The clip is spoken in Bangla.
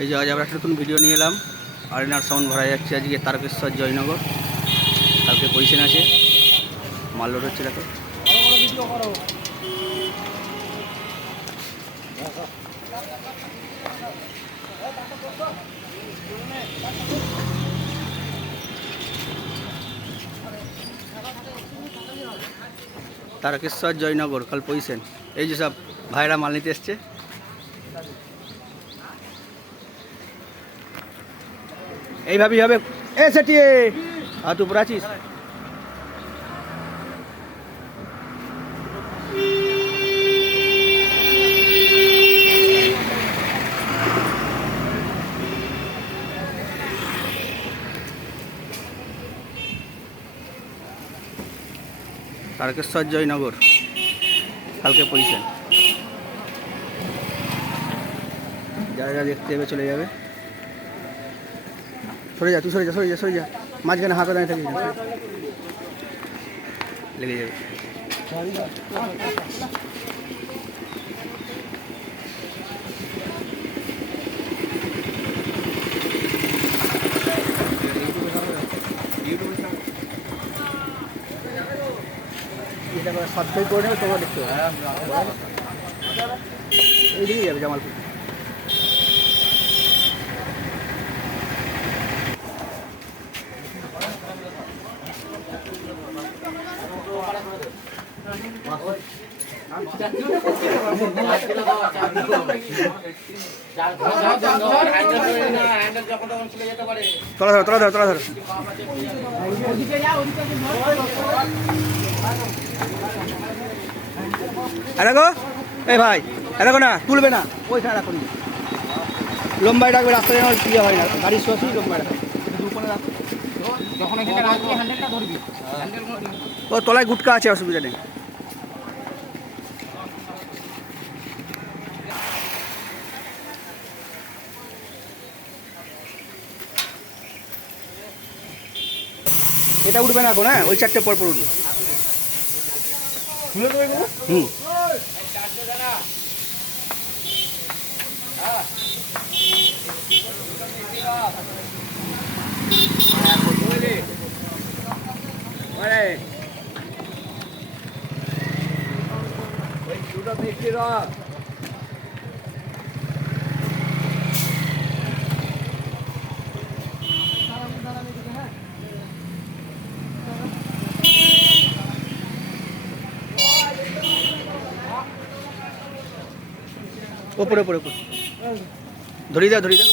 এই যে আজ আমরা একটা নতুন ভিডিও নিয়ে এলাম। আরেনার সাউন্ড ভরা যাচ্ছে আজকে তারকেশ্বর জয়নগর। কালকে পজিশন আছে, মাল লোড হচ্ছে। দেখো তারকেশ্বর জয়নগর কাল পজিশন। এই যে সব ভাইরা মাল নিতে এসছে। এইভাবেই হবে। এ সেটি হাত উপর আছিস। তারকেশ্বর জয়নগর কালকে পজিশন। যারা যা দেখতে যাবে চলে যাবে। সরে যা, তুই সরে যা, সরে যা, সরে যা। মাঝখানে হাঁকা দাঁড়িয়ে থাকি, লেগে যাবে। সাবস্ক্রাইব করে নেবে, তোমার দেখতে হবে। এইদিকে যাবে জামালপুর। তোলা ধরো, তোলা ধরো, তোলা ধরো। রাখো এই ভাই, রাখো না, তুলবে না, ওইখানে রাখুন। লম্বাই রাখবে, রাস্তায় যেন ইয়ে হয় না, গাড়ির শোষই লম্বাই রাখবে। ও তলায় গুটকা আছে, অসুবিধা নেই। এটা উঠবে না এখন, হ্যাঁ ওই চারটে পর পর উঠবে। হুম ওপরে ওপরে ওপরে ধরি দাও, ধরি দাও।